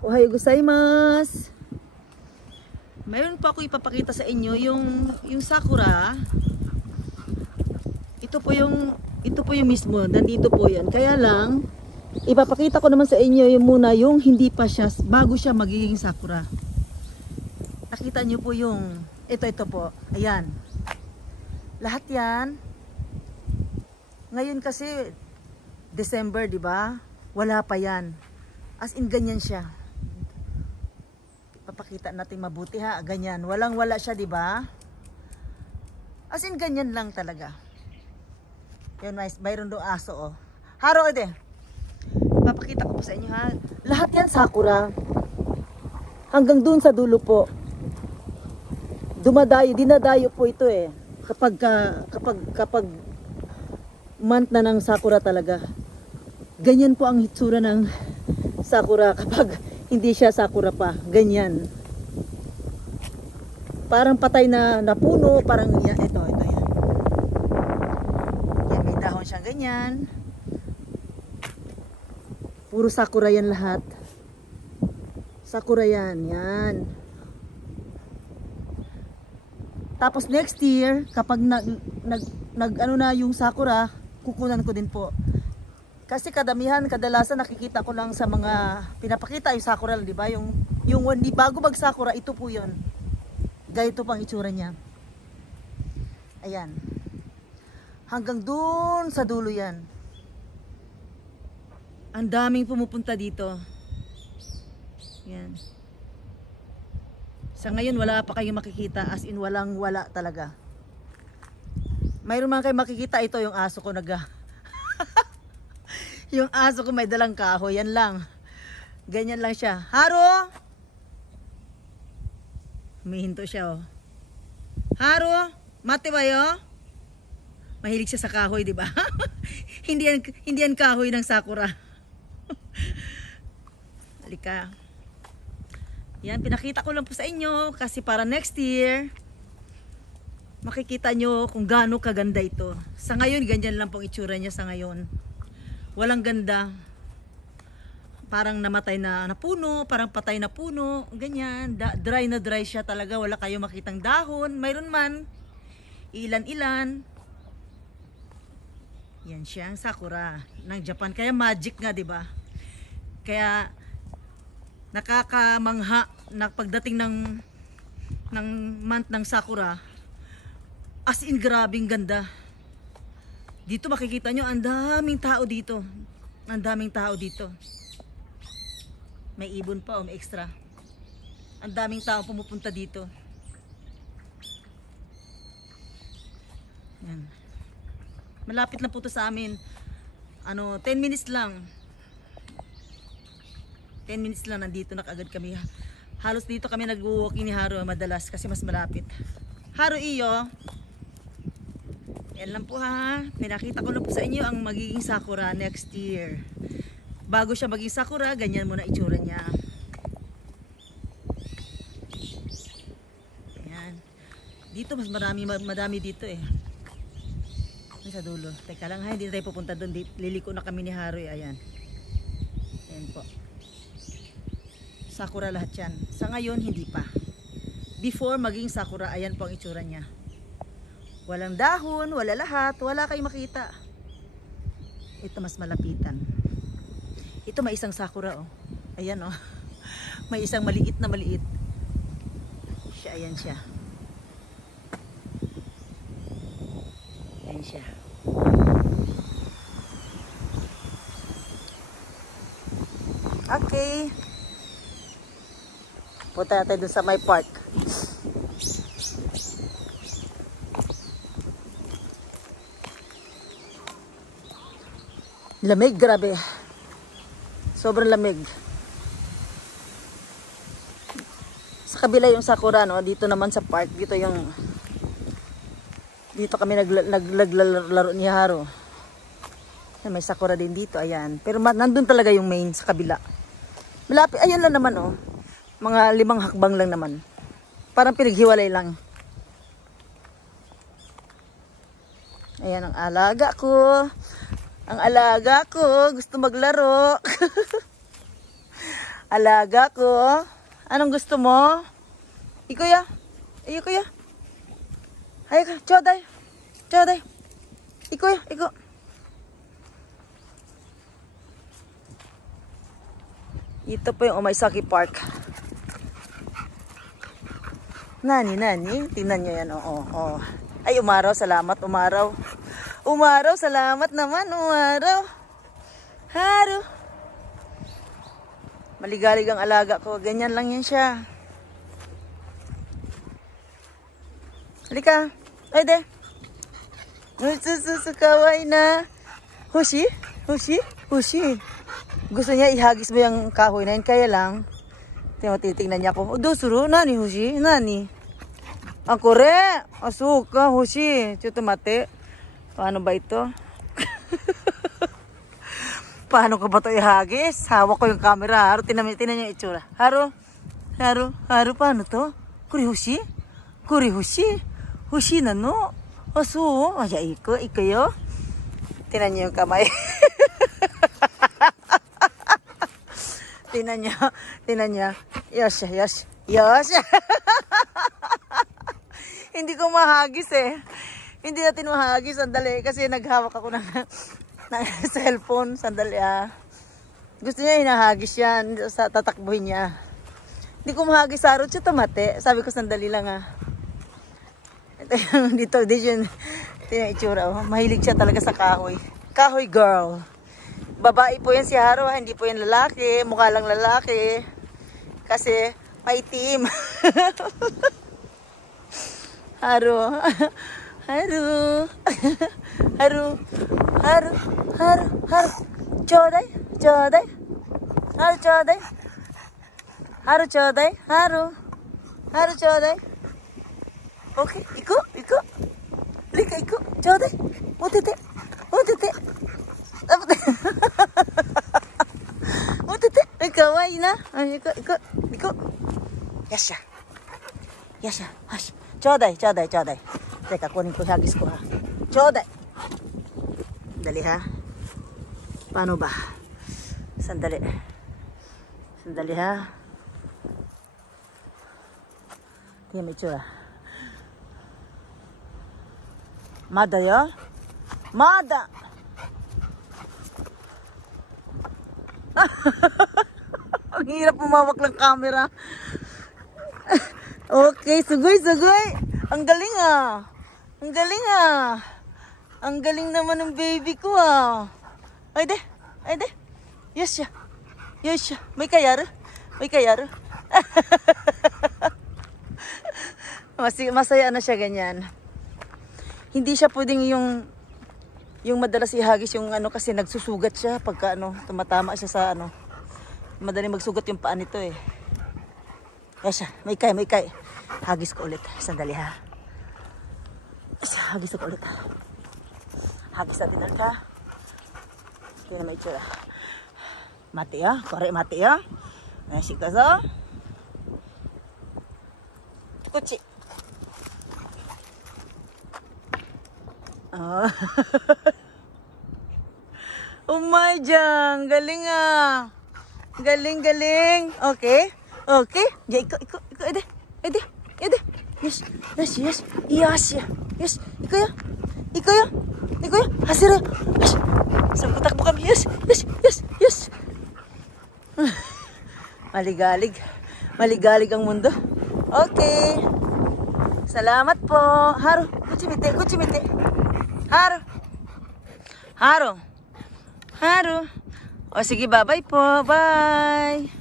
Ohayo gozaimasu. Mayroon pa ako ipapakita sa inyo yung sakura. Ito po yung mismo, nandito po 'yan. Kaya lang ipapakita ko naman sa inyo yung muna yung hindi pa siya bago siya magiging sakura. Nakita niyo po yung ito po. Ayan. Lahat 'yan. Ngayon kasi December, 'di ba? Wala pa 'yan. As in ganyan siya. Papakita natin mabuti ha, ganyan. Walang-wala siya, 'di ba? As in ganyan lang talaga. Yan, mayroon do aso oh. Haro ide. Papakita ko po sa inyo ha. Lahat 'yan sakura. Hanggang dun sa dulo po. Dinadayo po ito eh. Kapag month na ng sakura talaga. Ganyan po ang hitsura ng sakura kapag hindi siya sakura pa. Ganyan. Parang patay na puno. Parang yan. Ito yan. Yan, may dahon siyang ganyan. Puro sakura yan lahat. Sakura yan. Yan. Tapos next year, kapag ano na yung sakura, kukunan ko din po. Kasi kadalasan nakikita ko lang sa mga pinapakita yung sakura, di ba? Yung hindi bago magsakura, ito po 'yon. Ganito pang itsura niya. Ayan. Hanggang doon sa dulo 'yan. Ang daming pumupunta dito. Yan. Sa ngayon wala pa kayong makikita, as in walang-wala talaga. Mayroon man kayo makikita, ito yung aso ko yung aso ko may dalang kahoy, yan lang. Ganyan lang siya. Haro! Humihinto siya oh. Haro! Mati ba yo? Mahilig siya sa kahoy, di ba? hindi yan kahoy ng sakura. Halika. Yan, pinakita ko lang po sa inyo kasi para next year makikita nyo kung gaano kaganda ito. Sa ngayon, ganyan lang pong itsura niya sa ngayon. Walang ganda. Parang namatay na puno, parang patay na puno, ganyan. Dry na dry siya talaga, wala kayo makitang dahon. Mayroon man, ilan-ilan. Yan siya ang sakura ng Japan. Kaya magic nga, di ba? Kaya nakakamangha na pagdating ng month ng sakura. As in, grabing ganda. Dito makikita nyo, ang daming tao dito. Ang daming tao dito. May ibon pa o may extra. Ang daming tao pumupunta dito. Yan. Malapit lang po to sa amin. 10 minutes lang. 10 minutes lang nandito na kaagad kami. Halos dito kami nag-walking ni Haro madalas kasi mas malapit. Haro iyo. Yan lang po ha. Pinakita ko lang po sa inyo ang magiging sakura next year. Bago siya maging sakura, ganyan muna itsura niya. Ayan. Dito mas madami dito eh. Sa dulo. Teka lang ha, hindi tayo pupunta doon. Liliko na kami ni Haroy. Ayan. Ayan po. Sakura lahat yan. Sa ngayon, hindi pa. Before maging sakura, ayan po ang itsura niya. Walang dahon, wala lahat, wala kayong makita. Ito mas malapitan. Ito may isang sakura oh. Ayan oh. May isang maliit na maliit. Siya, ayan siya. Ayan siya. Okay. Punta natin dun sa my park. Lamig, grabe. Sobrang lamig. Sa kabila yung sakura, no? Dito naman sa park, dito kami naglalaro ni Haro. May sakura din dito, ayan. Pero nandun talaga yung main sa kabila. Malapit, ayun lang naman, oh. Mga 5 hakbang lang naman. Parang pinaghiwalay lang. Ayan ang alaga ko. Ang alaga ko, gusto maglaro. Alaga ko. Anong gusto mo? Ikuya. Ikuya. Ay ka, choday. Choday. Ikuya, iku. Ito po yung Umaisaki Park. Nani. Tingnan nyo yan. Oo. Ay, umaraw. Salamat, umaraw. Umaraw, salamat naman, umaraw. Haro. Maligalig ang alaga ko. Ganyan lang yan siya. Halika. Ay, de. Kawai na. Hushi? Gusto niya ihagis mo yung kahoy na yun. Kaya lang, titignan niya ako. Dosuro, nani, hushi? Nani? Akore. Asuka, hushi. Chuto mate. Paano ba ito? Paano ko ba ito ihagis? Hawak ko yung camera. Haro, tinan niyo yung itsura. Haro, paano to? Kurihushi? Hushi na no? Aso, ay, ikayo. Tinan niyo yung kamay. Tinan niyo. Yes. Hindi ko mahagis eh. Hindi natin mahagis. Sandali. Kasi naghawak ako ng cellphone. Sandali Gusto niya hinahagis yan. Tatakbuhin niya. Hindi ko mahagis. Sarot siya tomate. Sabi ko sandali lang Dito yun. Itsura. Mahilig siya talaga sa kahoy. Kahoy girl. Babae po yan si Haro. Hindi po yan lalaki. Mukha lang lalaki. Kasi may team. Haro. Choday. Haro choday. Okay, iko. Lika, iko. Choday. Utite. Kawaii na. Iko. Yasha. Hash. Choday. Teka, kunin ko hagis ko Choday. Dali Paano ba? Sandali Tingnan mo itsura. Mada yo? Mada! Ang hirap pumawak ng camera. Okay, sugoy. Ang galing Ang galing naman ng baby ko Ay de. Yes siya. May kayar. Masaya na siya ganyan. Hindi siya pwedeng yung madalas ihagis yung kasi nagsusugat siya pagka tumatama siya sa madaling magsugat yung paa nito eh. Yes siya. May kay. Hagis ko ulit. Sandali Hagis ko ulit Hagis natin ulit Kaya na may itsura. Mati Korek mati Nasi kaso. Kuchi. Jang. Galing Galing. Okay. Ya, iko. Ede. Yes. Iko ya. Hasil. Yes. Sampai takbo kami. Yes. Maligalig ang mundo. Okay. Salamat po. Haro. Kuchimite. Haro. O sige, bye-bye po. Bye.